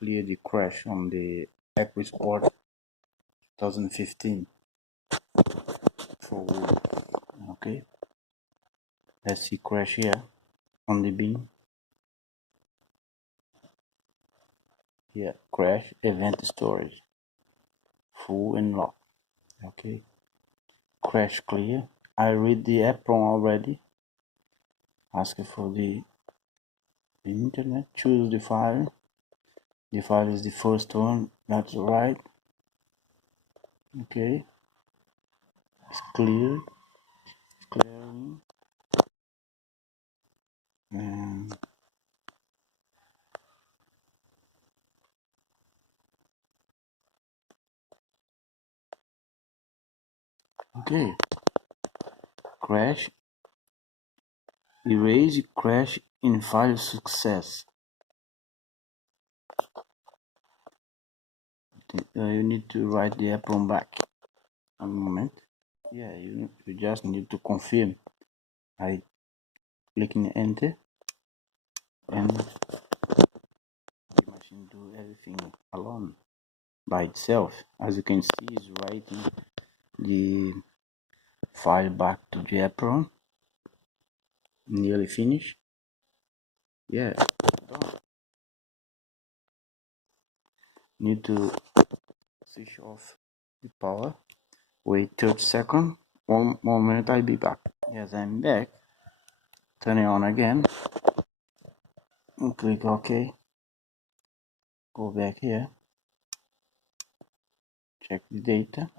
clear the crash on the EcoSport 2015 for wood. Okay, let's see crash here on the beam. Here, crash event storage full and lock. Okay, crash clear. I read the apron already. Ask for the internet. Choose the file. The file is the first one. That's right. Okay, it's clear. Clearing. And okay, crash. Erase crash in file success. You need to write the apron back. A moment. Yeah, you just need to confirm. I clicking enter and the machine do everything alone by itself. As you can see, it's writing the file back to the apron. Nearly finished. Yeah, done. Need to switch off the power. Wait 30 seconds. 1 moment, I'll be back. Yes, I'm back. Turn it on again. And click OK. Go back here. Check the data.